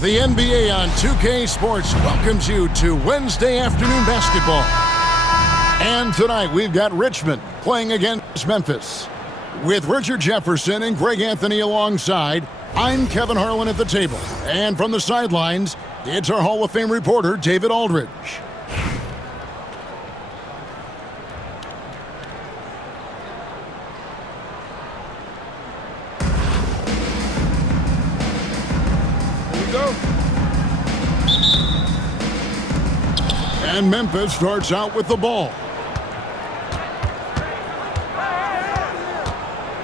The NBA on 2K Sports welcomes you to Wednesday afternoon basketball. And tonight we've got Richmond playing against Memphis. With Richard Jefferson and Greg Anthony alongside, I'm Kevin Harlan at the table. And from the sidelines, it's our Hall of Fame reporter, David Aldridge. And Memphis starts out with the ball.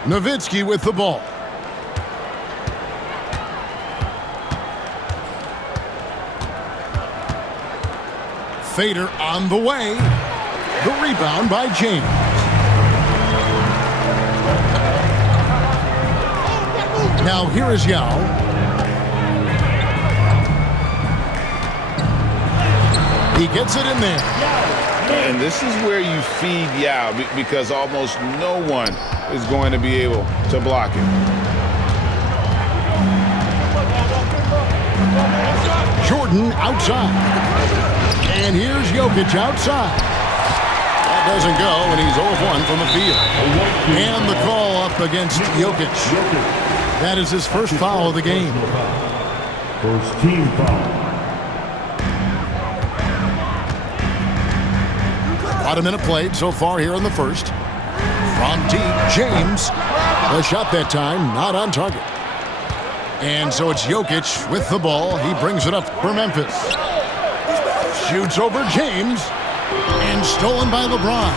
Nowitzki with the ball. Fader on the way. The rebound by James. Now here is Yao. He gets it in there. And this is where you feed Yao because almost no one is going to be able to block it. Jordan outside. And here's Jokic outside. That doesn't go, and he's 0-1 from the field. And the call up against Jokic. That is his first foul of the game. First team foul. About a minute played so far here in the first. From deep, James. The shot that time, not on target. And so it's Jokic with the ball. He brings it up for Memphis. Shoots over James. And stolen by LeBron.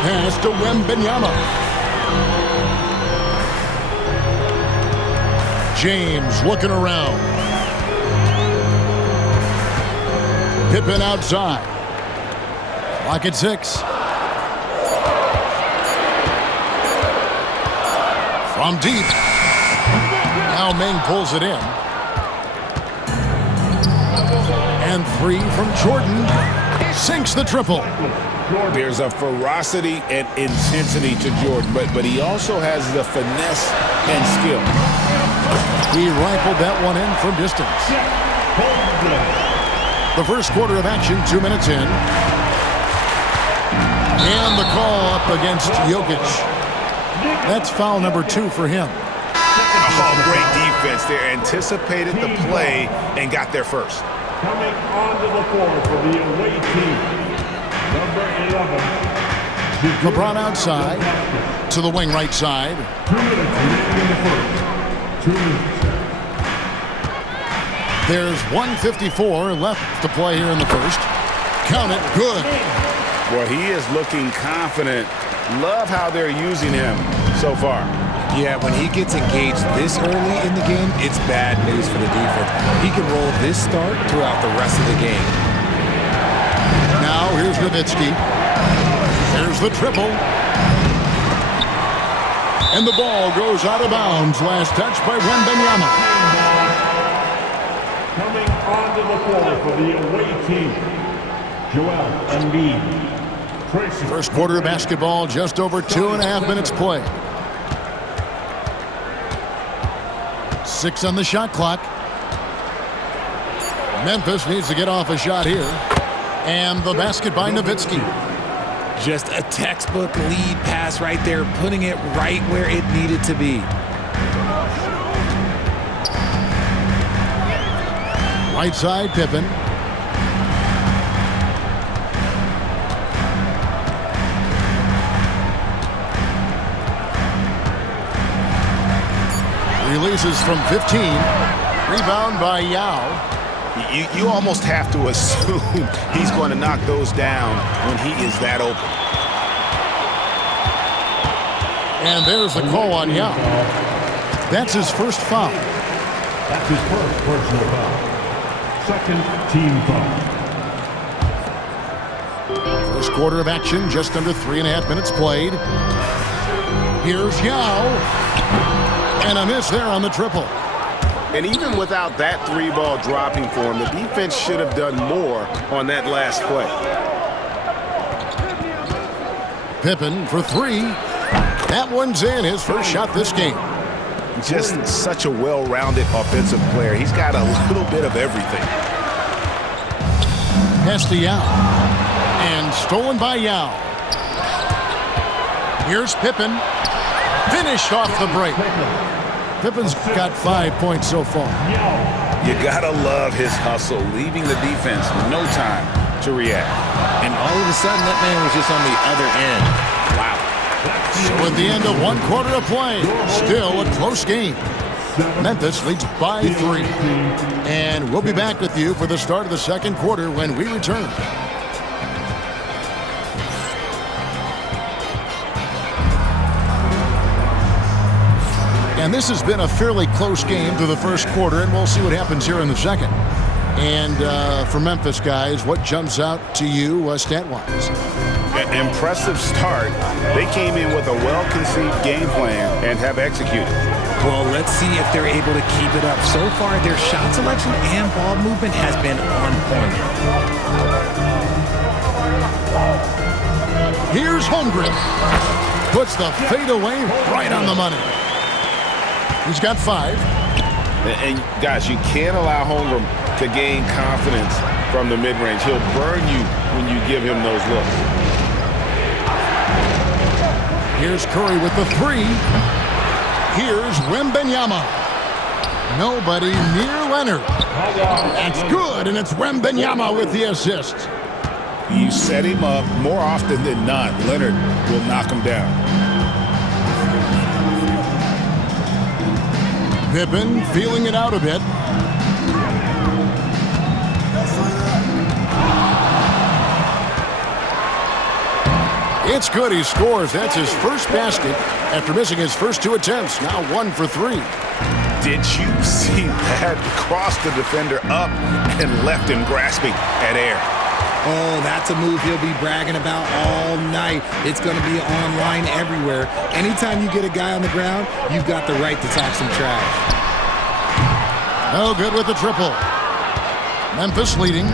Pass to Wembanyama. James looking around. Pippen outside. Clock at 6. From deep. Now Meng pulls it in. And 3 from Jordan. Sinks the triple. There's a ferocity and intensity to Jordan, but he also has the finesse and skill. He rifled that one in from distance. The first quarter of action, 2 minutes in. And the call up against Jokic. That's foul number 2 for him. Oh, great defense there. Anticipated the play and got there first. Coming onto the floor for the away team, number 11. LeBron outside to the wing right side. 2 minutes remaining in the first. 2 minutes. There's 1:54 left to play here in the first. Count it, good. Well, he is looking confident. Love how they're using him so far. Yeah, when he gets engaged this early in the game, it's bad news for the defense. He can roll this start throughout the rest of the game. Now here's Nowitzki. There's the triple. And the ball goes out of bounds. Last touch by Wembanyama. Coming onto the floor for the away team, Joel Embiid. Tracy. First quarter of basketball, just over 2.5 minutes played. 6 on the shot clock. Memphis needs to get off a shot here. And the basket by Nowitzki. Just a textbook lead pass right there, putting it right where it needed to be. Right side, Pippen. Releases from 15. Rebound by Yao. You almost have to assume he's going to knock those down when he is that open. And there's the call on Yao. That's his first foul. That's his first personal foul. Second team foul. First quarter of action, just under 3.5 minutes played. Here's Yao. And a miss there on the triple. And even without that 3-ball dropping for him, the defense should have done more on that last play. Pippen for 3. That one's in, his first shot this game. just such a well-rounded offensive player. He's got a little bit of everything. Pass to Yao. And stolen by Yao. Here's Pippen. Finished off the break. Pippen's got 5 points so far. You gotta love his hustle, leaving the defense no time to react. And all of a sudden, that man was just on the other end. Wow. So at the end of 1 quarter of play, still a close game. Memphis leads by 3. And we'll be back with you for the start of the second quarter when we return. And this has been a fairly close game through the first quarter, and we'll see what happens here in the second. And for Memphis, guys, what jumps out to you stat-wise? An impressive start. They came in with a well-conceived game plan and have executed. Well, let's see if they're able to keep it up. So far, their shot selection and ball movement has been on point. Here's Holmgren. Puts the fadeaway right on the money. He's got 5. And guys, you can't allow Holmgren to gain confidence from the mid-range. He'll burn you when you give him those looks. Here's Curry with the 3. Here's Wembanyama. Nobody near Leonard. That's good, and it's Wembanyama with the assist. You set him up more often than not. Leonard will knock him down. Pippen feeling it out a bit. It's good. He scores. That's his first basket after missing his first 2 attempts. Now 1 for 3. Did you see that? Crossed the defender up and left him grasping at air. Oh, that's a move he'll be bragging about all night. It's going to be online everywhere. Anytime you get a guy on the ground, you've got the right to talk some trash. No good with the triple. Memphis leading.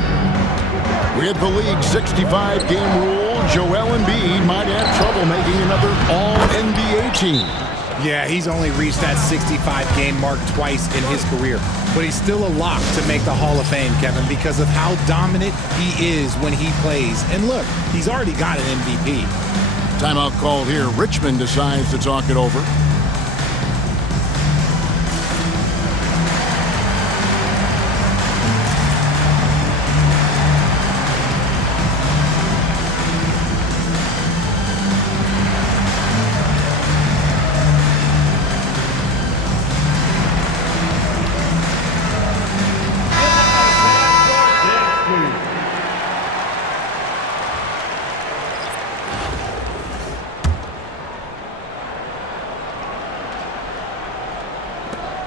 With the league 65-game rule, Joel Embiid might have trouble making another All-NBA team. Yeah, he's only reached that 65-game mark twice in his career. But he's still a lock to make the Hall of Fame, Kevin, because of how dominant he is when he plays. And look, he's already got an MVP. Timeout called here. Richmond decides to talk it over.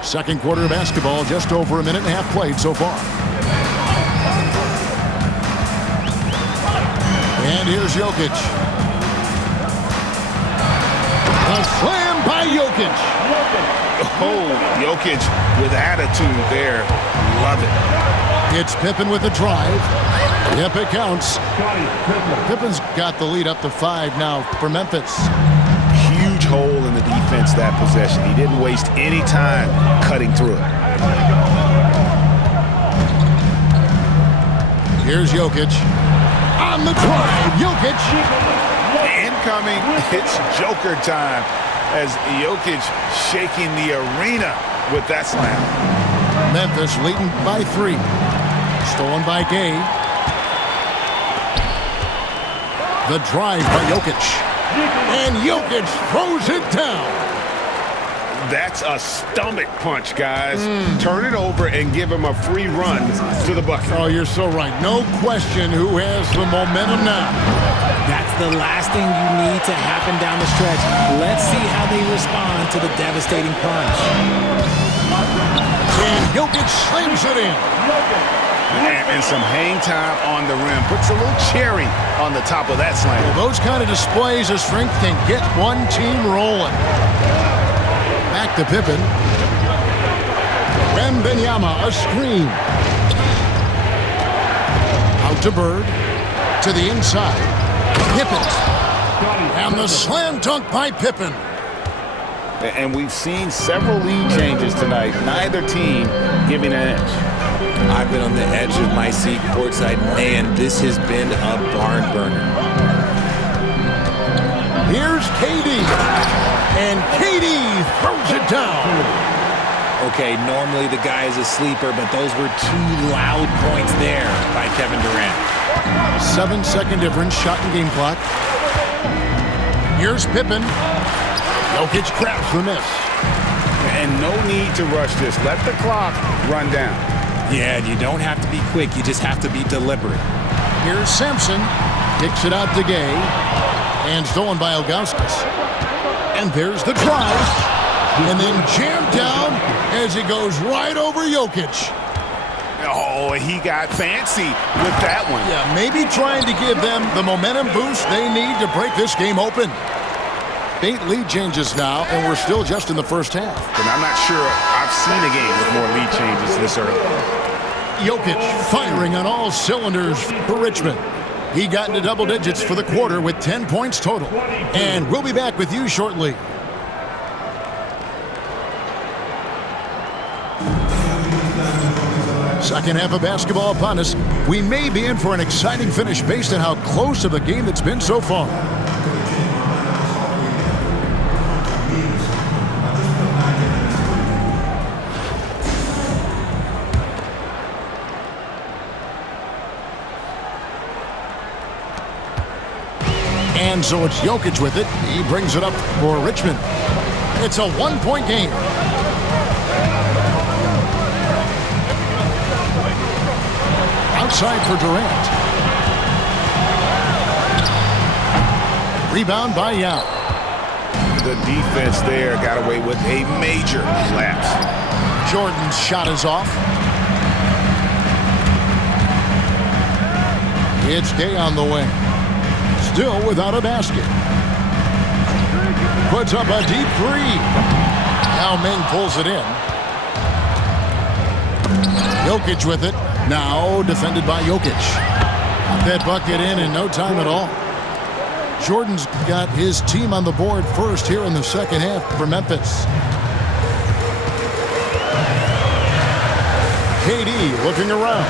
Second quarter of basketball, just over a minute and a half played so far. And here's Jokic. A slam by Jokic. Oh, Jokic with attitude there. Love it. It's Pippen with the drive. Yep, it counts. Pippen's got the lead up to 5 now for Memphis. Huge hole in the defense that possession. He didn't waste any time cutting through it. Here's Jokic. On the drive, Jokic. Incoming, it's Joker time as Jokic shaking the arena with that slam. Memphis leading by 3. Stolen by Gay. The drive by Jokic. And Jokic throws it down. That's a stomach punch, guys. Turn it over and give him a free run to the bucket. Oh, you're so right. No question who has the momentum now. That's the last thing you need to happen down the stretch. Let's see how they respond to the devastating punch. And Jokic slams it in. And some hang time on the rim. Puts a little cherry on the top of that slam. Well, those kind of displays of strength can get one team rolling. Back to Pippen. Wembanyama, a screen. Out to Bird. To the inside. Pippen. And the slam dunk by Pippen. And we've seen several lead changes tonight, neither team giving an edge. I've been on the edge of my seat courtside. Man, this has been a barn burner. Here's KD. And KD throws it down. Okay, normally the guy is a sleeper, but those were two loud points there by Kevin Durant. 7-second difference, shot and game clock. Here's Pippen. Jokic grabs the miss. And no need to rush this. Let the clock run down. Yeah, and you don't have to be quick. You just have to be deliberate. Here's Sampson. Kicks it out to Gay. And stolen by Ilgauskas. And there's the drive. And then jammed down as he goes right over Jokic. Oh, he got fancy with that one. Yeah, maybe trying to give them the momentum boost they need to break this game open. 8 lead changes now, and we're still just in the first half. And I'm not sure I've seen a game with more lead changes this early. Jokic firing on all cylinders for Richmond. He got into double digits for the quarter with 10 points total. And we'll be back with you shortly. Second half of basketball upon us. We may be in for an exciting finish based on how close of a game it's been so far. And so it's Jokic with it. He brings it up for Richmond. It's a 1-point game. Outside for Durant. Rebound by Yao. The defense there got away with a major lapse. Jordan's shot is off. It's Gay on the wing. Still without a basket. Puts up a deep three. Yao Ming pulls it in. Jokic with it. Now defended by Jokic. Got that bucket in no time at all. Jordan's got his team on the board first here in the second half for Memphis. KD looking around.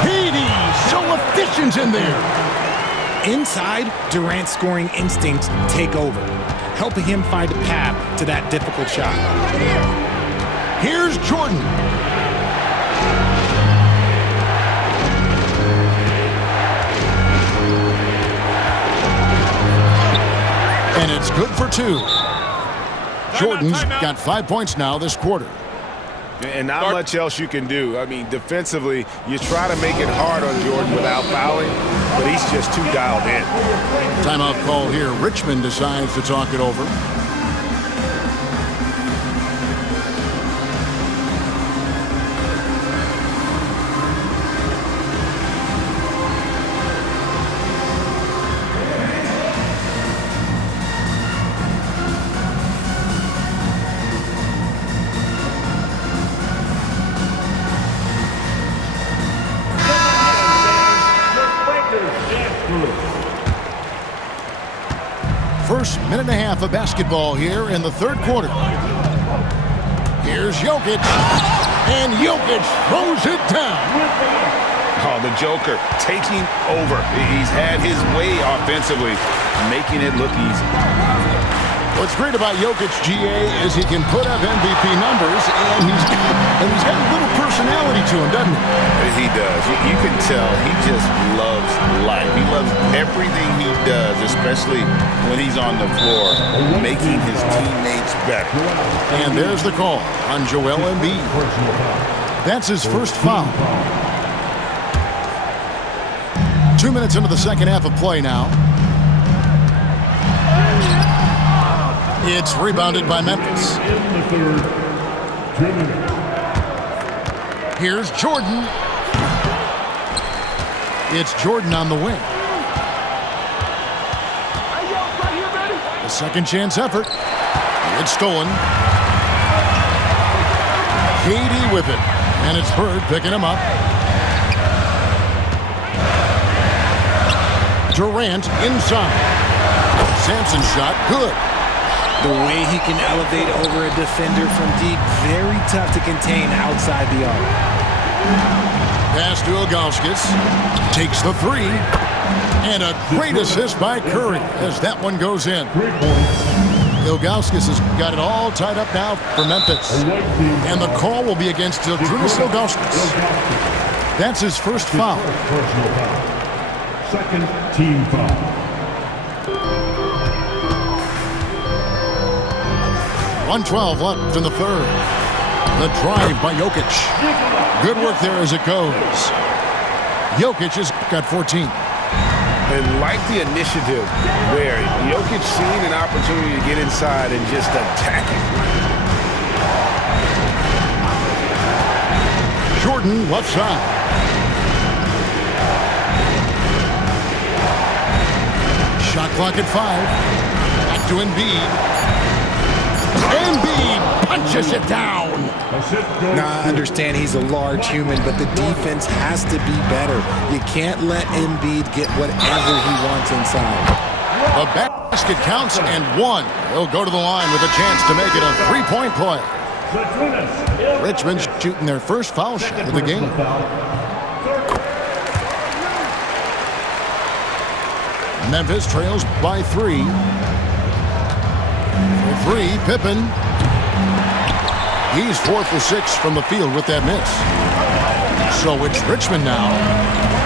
KD so efficient in there. Inside, Durant's scoring instincts take over, helping him find a path to that difficult shot. Here's Jordan. And it's good for 2. Jordan's got 5 points now this quarter. And not much else you can do. I mean, defensively, you try to make it hard on Jordan without fouling, but he's just too dialed in. Timeout call here. Richmond decides to talk it over. First minute and a half of basketball here in the third quarter. Here's Jokic, and Jokic throws it down. Oh, the Joker taking over. He's had his way offensively, making it look easy. What's great about Jokic, GA, is he can put up MVP numbers, and he's got a little personality to him, doesn't he? He does. You can tell he just loves life. He loves everything he does, especially when he's on the floor, making his teammates better. And there's the call on Joel Embiid. That's his first foul. 2 minutes into the second half of play now. It's rebounded by Memphis. In the third, 2 minutes. Here's Jordan. It's Jordan on the wing. The second chance effort. It's stolen. KD with it. And it's Bird picking him up. Durant inside. Sampson's shot, good. The way he can elevate over a defender from deep, very tough to contain outside the arc. Pass to Ilgauskas. Takes the three. And a great assist by Curry as that one goes in. Ilgauskas has got it all tied up now for Memphis. And the call will be against Zydrunas Ilgauskas. That's his first foul. Personal foul. Second team foul. 1:12 left in the third. The drive by Jokic. Good work there as it goes. Jokic has got 14. And like the initiative where Jokic seen an opportunity to get inside and just attack it. Jordan left side. Shot clock at 5. Back to Embiid. Embiid punches it down. Now, I understand he's a large human, but the defense has to be better. You can't let Embiid get whatever he wants inside. The basket counts and one. He'll go to the line with a chance to make it a three-point play. Richmond's shooting their first foul shot of the game. Memphis trails by 3. For 3, Pippen. He's 4 for 6 from the field with that miss. So it's Richmond now.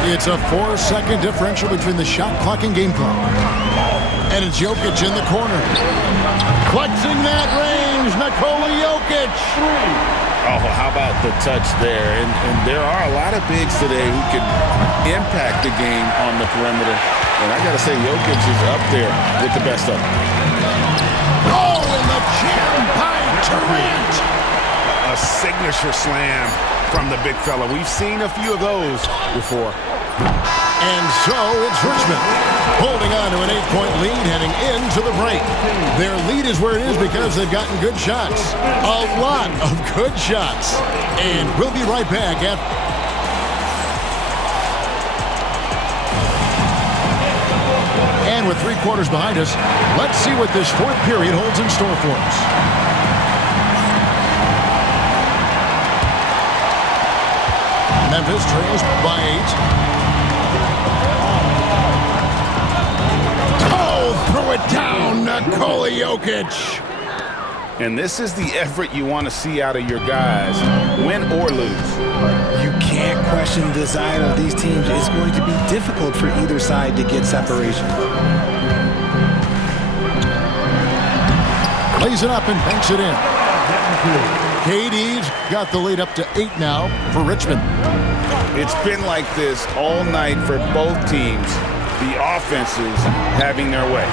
It's a 4-second differential between the shot clock and game clock. And it's Jokic in the corner. Flexing that range, Nikola Jokic. Oh, how about the touch there? And there are a lot of bigs today who can impact the game on the perimeter. And I got to say, Jokic is up there with the best of them. Oh, and the jam by Durant. A signature slam from the big fella. We've seen a few of those before. And so it's Richmond holding on to an 8-point lead heading into the break. Their lead is where it is because they've gotten good shots. A lot of good shots. And we'll be right back after. And with 3 quarters behind us, let's see what this fourth period holds in store for us. Memphis trails by 8. Oh, throw it down, Nikola Jokic. And this is the effort you want to see out of your guys, win or lose. You can't question the desire of these teams. It's going to be difficult for either side to get separation. Lays it up and banks it in. KD's got the lead up to 8 now for Richmond. It's been like this all night for both teams. The offenses having their way.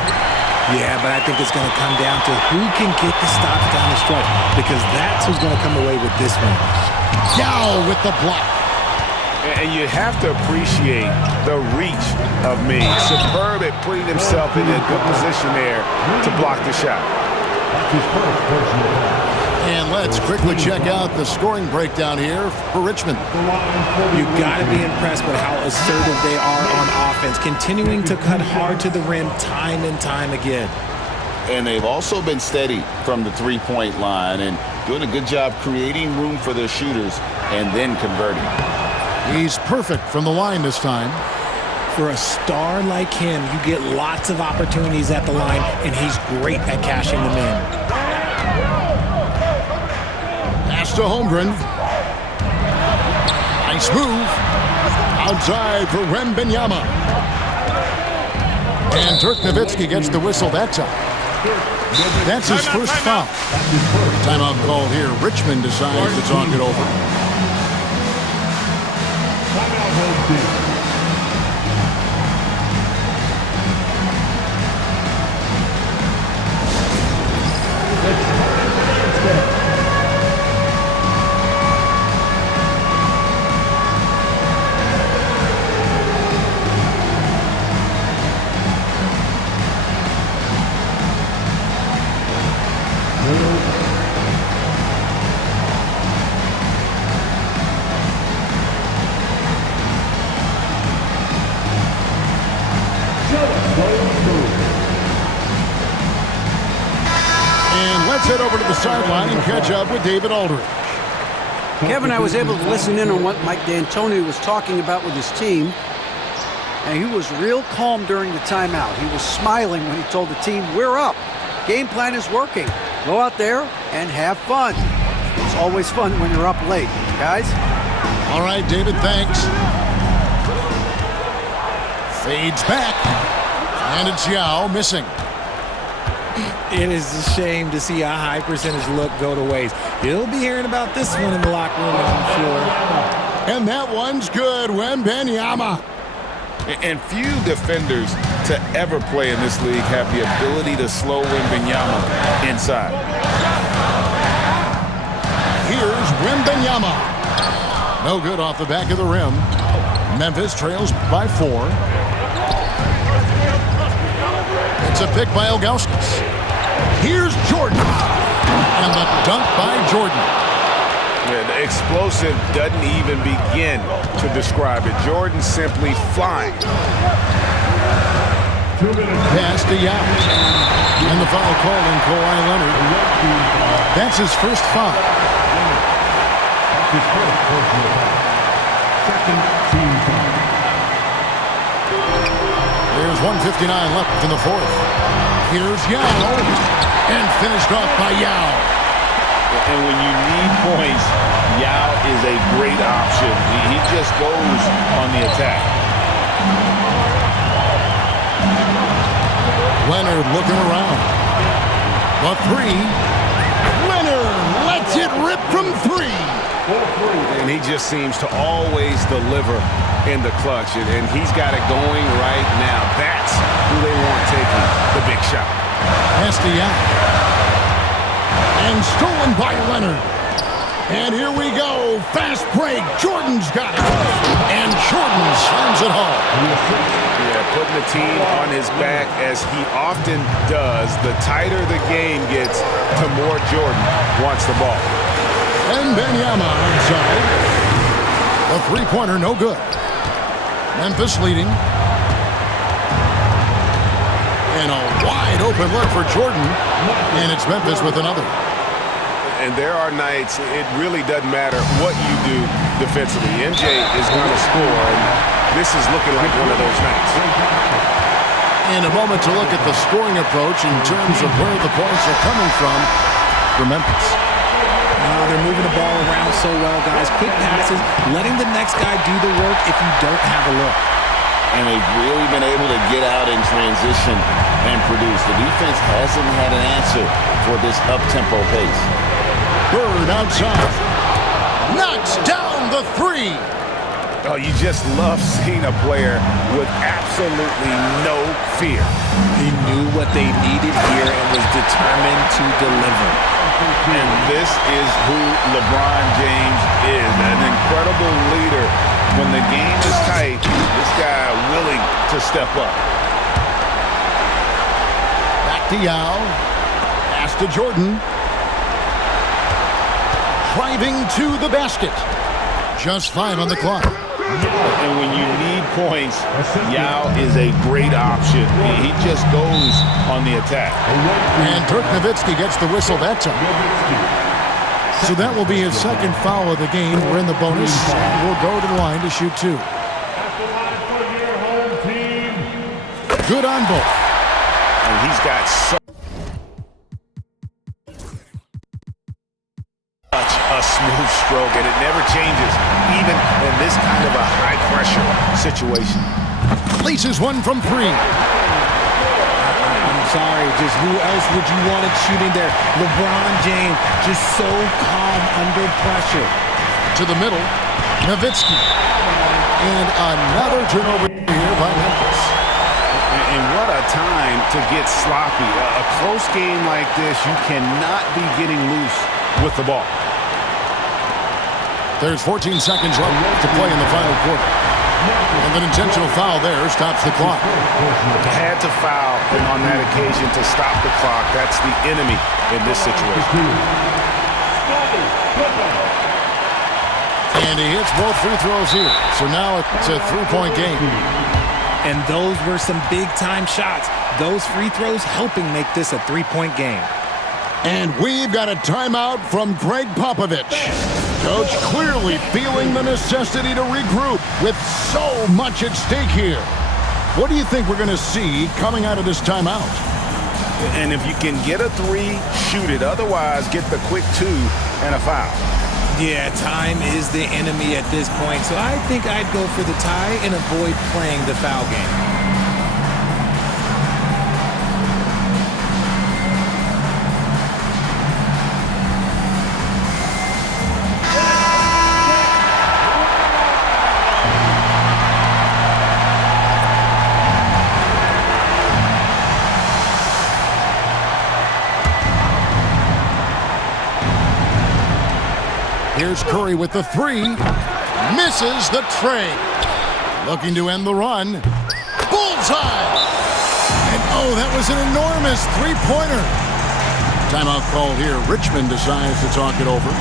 Yeah, but I think it's going to come down to who can get the stops down the stretch, because that's who's going to come away with this one. Dow with the block. And you have to appreciate the reach of me. Superb at putting himself in a good position there to block the shot. That's his first personal foul. And let's quickly check out the scoring breakdown here for Richmond. You've got to be impressed with how assertive they are on offense, continuing to cut hard to the rim time and time again. And they've also been steady from the three-point line and doing a good job creating room for their shooters and then converting. He's perfect from the line this time. For a star like him, you get lots of opportunities at the line, and he's great at cashing them in. Pass to Holmgren. Nice move. Outside for Wembanyama. And Dirk Nowitzki gets the whistle that time. That's his first foul. Timeout called here. Richmond decides to talk it over. Timeout home team. Let's head over to the sideline and catch up with David Aldridge. Kevin, I was able to listen in on what Mike D'Antoni was talking about with his team, and he was real calm during the timeout. He was smiling when he told the team, we're up. Game plan is working. Go out there and have fun. It's always fun when you're up late, guys. All right, David, thanks. Fades back, and it's Yao missing. It is a shame to see a high percentage look go to waste. You'll be hearing about this one in the locker room, I'm sure. And that one's good. Wembanyama. And few defenders to ever play in this league have the ability to slow Wembanyama inside. Here's Wembanyama. No good off the back of the rim. Memphis trails by 4. It's a pick by Ilgauskas. Here's Jordan. And the dunk by Jordan. Yeah, the explosive doesn't even begin to describe it. Jordan simply flying. 2 minutes. Pass to Yao. And the foul called on Kawhi Leonard. That's his first foul. That's his first personal foul. Second team foul. There's 1:59 left in the fourth. Here's Yao. And finished off by Yao. And when you need points, Yao is a great option. He just goes on the attack. Leonard looking around. The 3. Leonard lets it rip from 3. And he just seems to always deliver in the clutch. And he's got it going right now. That's who they want taking the big shot. Pass to Yao. And stolen by Leonard. And here we go. Fast break. Jordan's got it. And Jordan slams it home. Yeah, putting the team on his back as he often does. The tighter the game gets, the more Jordan wants the ball. And Wembanyama outside. A three-pointer, no good. Memphis leading. And a wide open look for Jordan. And it's Memphis with another. And there are nights it really doesn't matter what you do defensively. MJ is going to score, and this is looking like one of those nights. In a moment to look at the scoring approach in terms of where the points are coming from for Memphis. They're moving the ball around so well, guys. Quick passes, letting the next guy do the work if you don't have a look. And they've really been able to get out in transition and produce. The defense hasn't had an answer for this up-tempo pace. Bird outside. Knocks down the 3. Oh, you just love seeing a player with absolutely no fear. He knew what they needed here and was determined to deliver. And this is who LeBron James is, an incredible leader. When the game is tight, this guy willing to step up. Back to Yao. Pass to Jordan. Driving to the basket. Just 5 on the clock. And when you need points, Yao is a great option. He just goes on the attack. And Dirk Nowitzki gets the whistle that time. So that will be his second foul of the game. We're in the bonus. We'll go to the line to shoot 2. At the line for your home team. Good on both. And he's got such a smooth stroke, and it never changes, even in this kind of a high-pressure situation. Laces one from 3. I'm sorry, just who else would you want it shooting there? LeBron James, just so calm under pressure. To the middle, Nowitzki. And another turnover here by Memphis. And what a time to get sloppy. A close game like this, you cannot be getting loose with the ball. There's 14 seconds left to play in the final quarter. And an intentional foul there stops the clock. Had to foul on that occasion to stop the clock. That's the enemy in this situation. And he hits both free throws here. So now it's a 3-point game. And those were some big-time shots. Those free throws helping make this a 3-point game. And we've got a timeout from Greg Popovich. Coach clearly feeling the necessity to regroup with so much at stake here. What do you think we're going to see coming out of this timeout? And if you can get a 3, shoot it. Otherwise, get the quick 2 and a foul. Yeah, time is the enemy at this point, so I think I'd go for the tie and avoid playing the foul game. Here's Curry with the 3. Misses the tray. Looking to end the run. Bullseye! And oh, that was an enormous three-pointer. Timeout called here. Richmond decides to talk it over.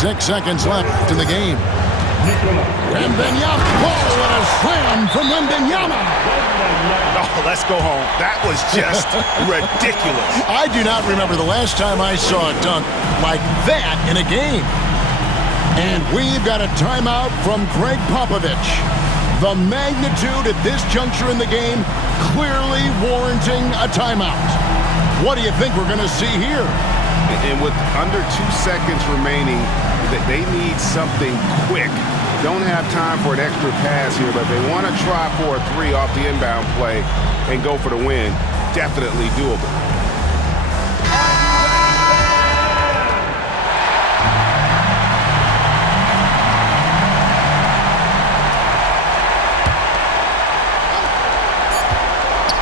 Six seconds left in the game. Wembanyama. Oh, what a slam from Wembanyama. Oh, let's go home. That was just ridiculous. I do not remember the last time I saw a dunk like that in a game. And we've got a timeout from Greg Popovich. The magnitude at this juncture in the game clearly warranting a timeout. What do you think we're going to see here? And with under 2 seconds remaining, they need something quick. Don't have time for an extra pass here, but they want to try for a 3 off the inbound play and go for the win. Definitely doable.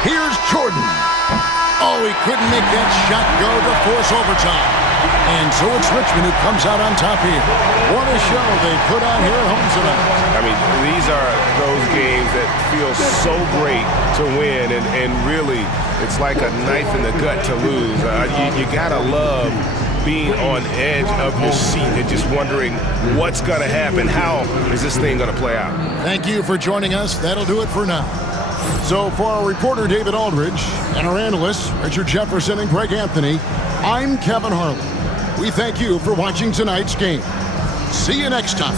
Here's Jordan. Oh, he couldn't make that shot go to force overtime. And so it's Richmond who comes out on top here. What a show they put on here at home tonight. I mean, these are those games that feel so great to win, and really, it's like a knife in the gut to lose. You gotta love being on edge of your seat and just wondering what's gonna happen. How is this thing gonna play out? Thank you for joining us. That'll do it for now. So for our reporter, David Aldridge, and our analysts, Richard Jefferson and Greg Anthony, I'm Kevin Harlan. We thank you for watching tonight's game. See you next time.